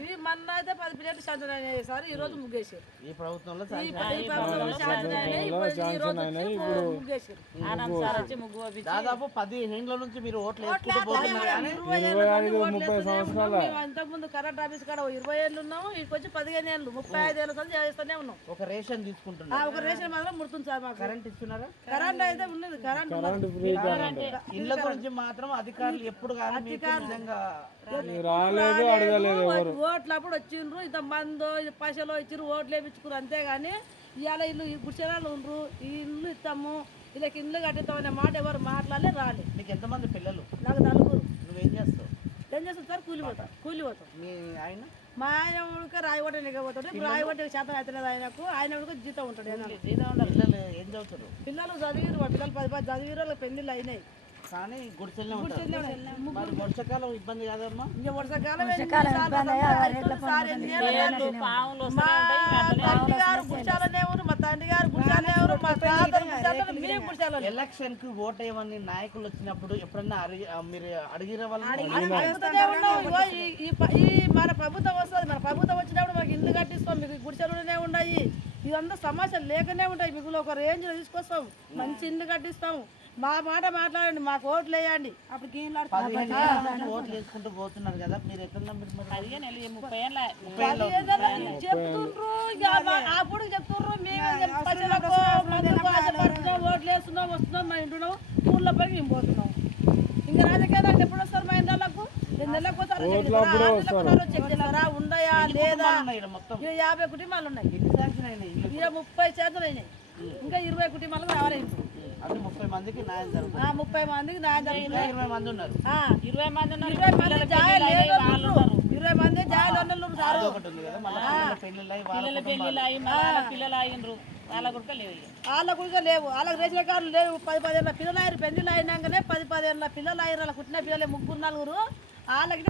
ఇవి మొన్న అయితే 10 ప్లేట్లు శాంక్షన్ అయినాయి సార్. ఈ రోజు ముగ్గేసారు. ఈ ప్రభుత్వంలో దాదాపు 10 ఏళ్ల నుంచి మీరు ఓట్లు అంతకుముందు కరెంట్ ఆఫీస్ కాడ 20 ఏళ్ళు ఉన్నాము. ఇక్కడికి వచ్చి 15 ఏళ్ళు 35 ఏళ్ళ సార్ చేస్తూనే ఉన్నాం. ఒక రేషన్ తీసుకుంటున్నాం. ఒక రేషన్ మాత్రం ముడుతుంది సార్. మాకు కరెంట్ ఇస్తున్నారా? కరెంట్ అయితే ఉన్నది. కరెంట్ ఇళ్ళ గురించి మాత్రం అధికారులు ఎప్పుడు కానీ ఓట్లప్పుడు వచ్చిండ్రు. ఇంత మందో పైసలు ఇచ్చిర్రు, ఓట్లు వేయించుకున్నారు. అంతేగాని ఇవాళ ఇల్లు గుడిసెనాలు ఉండ్రు, ఈ ఇల్లు ఇస్తాము, వీళ్ళకి ఇల్లు కట్టిస్తాం అనే మాట ఎవరు మాట్లాడలే రాలే. నీకు ఎంతమంది పిల్లలు? నాకు 4. నువ్వేం చేస్తావు? ఏం చేస్తాం సార్? కూలి పోతాం. మీ ఆయన? మా ఆయన ఉడిక రాయవట పోతాడు. ఇప్పుడు రాయవట శాతం అవుతలేదు ఆయనకు. ఆయన ఉడిక జీతం ఉంటాడు. పిల్లలు ఏం చదువుతారు? పిల్లలు చదివిరు. పిల్లలు 10 చదివిరు. వాళ్ళకి పెళ్లిళ్ళు అయినాయి. కానీ గుడిసెల్నే మరి వర్షాకాలం ఇబ్బంది కాదమ్మా? ఇంకా వర్షాకాలం గుడిచాలనే ఊరు, మా తండ్రి గారు గుడిచాలనే ఊరు, మా తాతలు గుడిచాలనే. ఎలక్షన్ కి ఓట్ వేయమని నాయకులు వచ్చినప్పుడు ఎప్పుడన్నా మీరు అడిగిన వాళ్ళు? మన ప్రభుత్వం వస్తుంది. మన ప్రభుత్వం వచ్చినప్పుడు మాకు ఇల్లు కట్టిస్తాం, మీకు గుడిసెలునే ఉన్నాయి. ఇదంతా సమస్యలు లేకనే ఉంటాయి. మీకు ఒక రేంజ్ తీసుకొస్తాం, మంచి ఇల్లు కట్టిస్తాం. మా మాట మాట్లాడండి, మాకు ఓట్లు వేయండి. అప్పుడు ఓట్లు వేసుకుంటూ పోతున్నారు కదా, మీరు ఎక్కడ చెప్తుండ్రు. అప్పుడు చెప్తుండ్రు మేము ఓట్లు వేస్తున్నాం, వస్తున్నాం, మా ఇంటున్నాం, ఊళ్ళో పని మేము పోతున్నాం. ఇంకా రాజకీయాలు ఎప్పుడు వస్తారు? మా ఇండ్లకు 2 నెలలకు వస్తారు. చెక్ చేస్తారా ఉన్నాయా లేదా? 50 కుటుంబాలు ఉన్నాయి. 30 శాతం అయినాయి. ఇంకా 20 కుటుంబాలకు రావాలి. 30 మందికి న్యాయం జరుగుతుంది. 30 మందికి న్యాయం జరుగుతుంది. 20 మంది ఉన్నారు. 20 మంది జాయిలు అన్నలు వాళ్ళ కూడా లేవు. వాళ్ళకి రేషన్ కార్డులు లేవు. 10 ఏళ్ళ పిల్లలు అయ్యారు. పెళ్లిళ్ళు అయినాకనే 10 ఏళ్ళ పిల్లలు అయ్యారు. వాళ్ళ పుట్టిన పిల్లలే 3 4 వాళ్ళకి